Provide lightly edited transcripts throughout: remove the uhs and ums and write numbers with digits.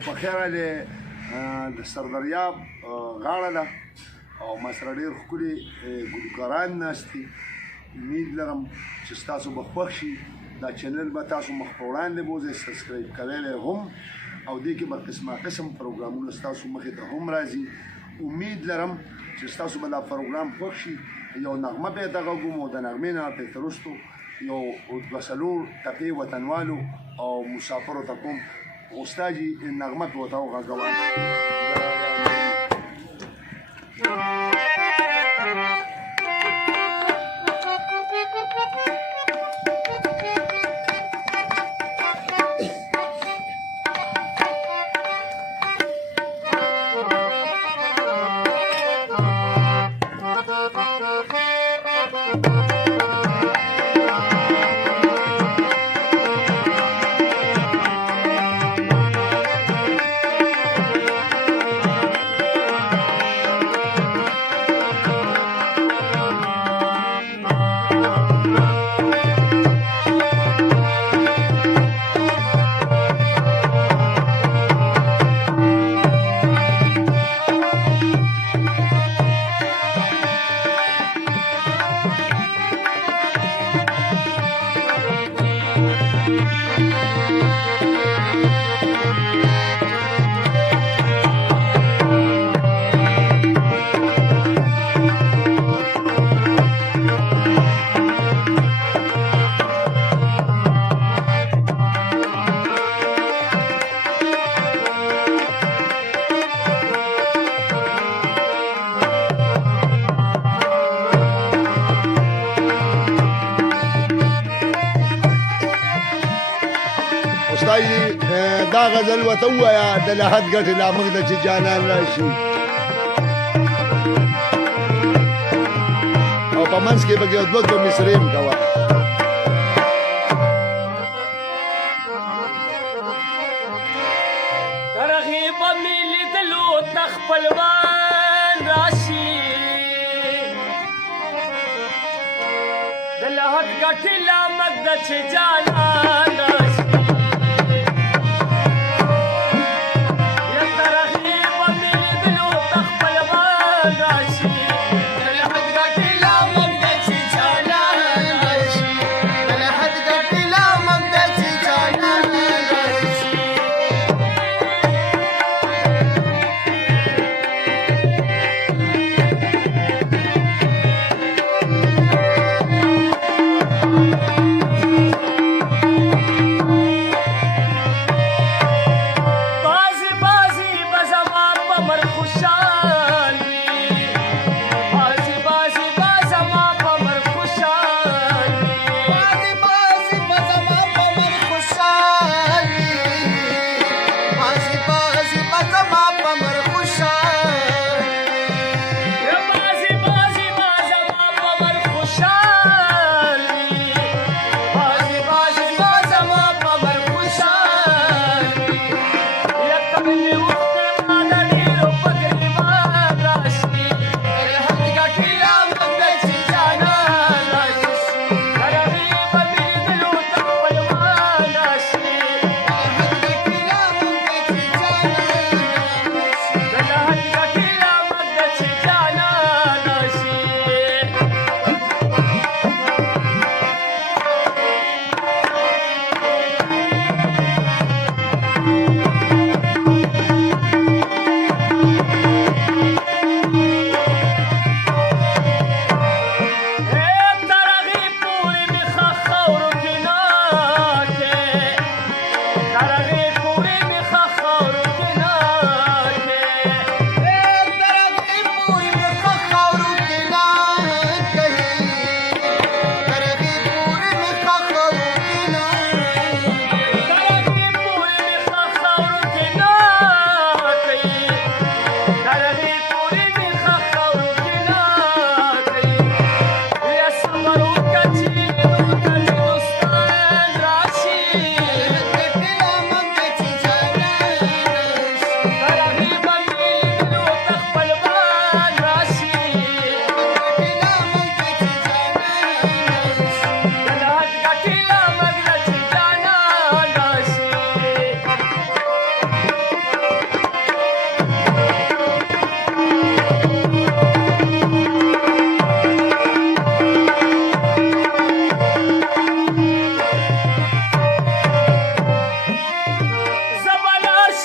په خیر دی د سردریاب غاړه ده او ما سره ډېر ښکلي ګلوکاران ناست دي. امید لرم چې ستاسو به خوښ شي. دا چینل به تاسو مخ په وړاندې بوځئ، سبسکرایب کولی هم او دې کې به قسمه قسم پروګرامونه ستاسو مخې ته هم راځي. امید لرم چې ستاسو به دا پروګرام خوښ شي. یو نغمه به یې دغه کوم او د نغمې نه پرته وروستو یو دوه څلور ټپې وطنوالو او مسافرو ته کوم استاجي نغمه په وته وغږوه. دا غزل ورته ووایه د لحد ګټې لامق ده چې جانان راشي او په منځ کې پکې یو دوه دوه مصرې هم کوه. رغیب مې لیدلو ته خپلوان راشي د لحد ګټې لامق ده چې جانان راشي.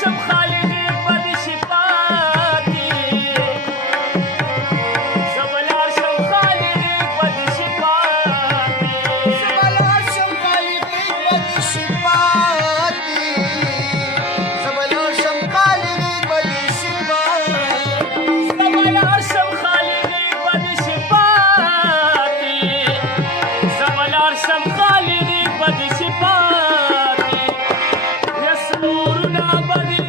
شم خالقي بدي شفاتي زبلار شم خالقي بدي شفاتي زبلار شم خالقي بدي شفاتي زبلار شم خالقي بدي شفاتي زبلار شم خالقي بدي شفاتي زبلار شم خالقي بدي شفاتي يسرورنا بدي